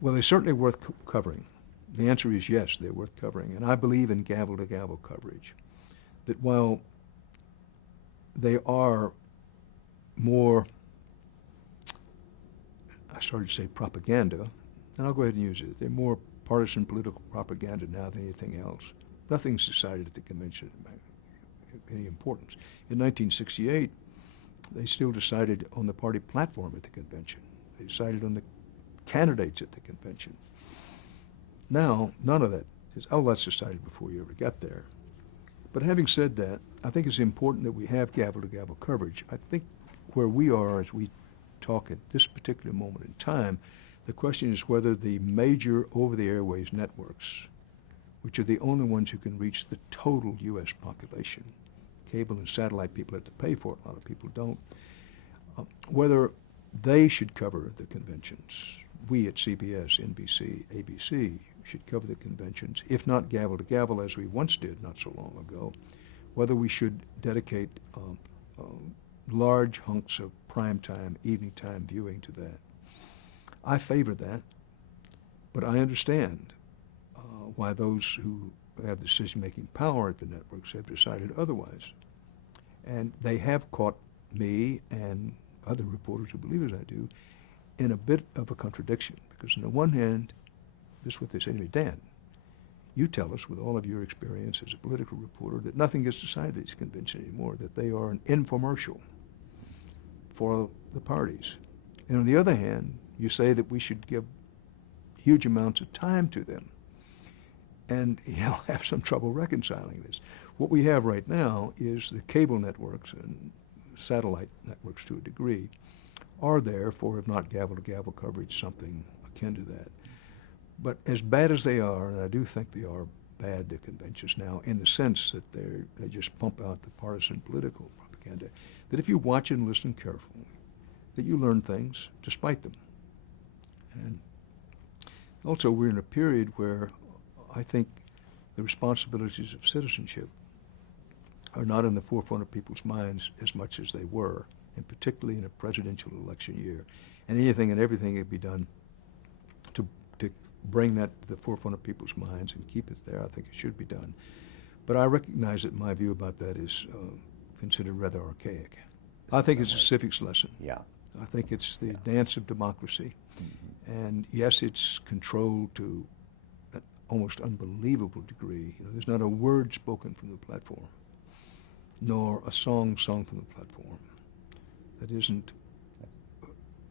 Well, they're certainly worth covering. The answer is yes, they're worth covering. And I believe in gavel-to-gavel coverage, that while they are more, I started to say propaganda, and I'll go ahead and use it. They're more partisan political propaganda now than anything else. Nothing's decided at the convention of any importance. In 1968, they still decided on the party platform at the convention. They decided on the candidates at the convention. Now, none of that is, oh, that's decided before you ever get there. But having said that, I think it's important that we have gavel-to-gavel coverage. I think where we are as we talk at this particular moment in time, the question is whether the major over-the-airways networks, which are the only ones who can reach the total U.S. population, cable and satellite people have to pay for it, a lot of people don't, whether they should cover the conventions. We at CBS, NBC, ABC should cover the conventions, if not gavel-to-gavel as we once did not so long ago, whether we should dedicate large hunks of primetime, evening time viewing to that. I favor that, but I understand why those who have decision-making power at the networks have decided otherwise. And they have caught me and other reporters who believe as I do in a bit of a contradiction, because on the one hand, this is what they say to me, Dan, you tell us with all of your experience as a political reporter that nothing gets decided at these conventions anymore, that they are an infomercial for the parties. And on the other hand, you say that we should give huge amounts of time to them. And I'll have some trouble reconciling this. What we have right now is the cable networks and satellite networks to a degree are there for, if not gavel-to-gavel coverage, something akin to that. But as bad as they are, and I do think they are bad, the conventions now, in the sense that they just pump out the partisan political propaganda, that if you watch and listen carefully, that you learn things despite them. And also we're in a period where I think the responsibilities of citizenship are not in the forefront of people's minds as much as they were, and particularly in a presidential election year. And anything and everything can be done to bring that to the forefront of people's minds and keep it there. I think it should be done. But I recognize that my view about that is considered rather archaic. I think it's a civics lesson. Yeah. I think it's the dance of democracy. Mm-hmm. And yes, it's controlled to an almost unbelievable degree. There's not a word spoken from the platform, nor a song sung from the platform that isn't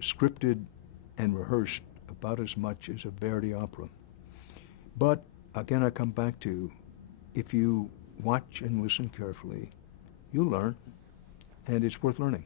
scripted and rehearsed about as much as a Verdi opera. But again, I come back to, if you watch and listen carefully, you'll learn, and it's worth learning.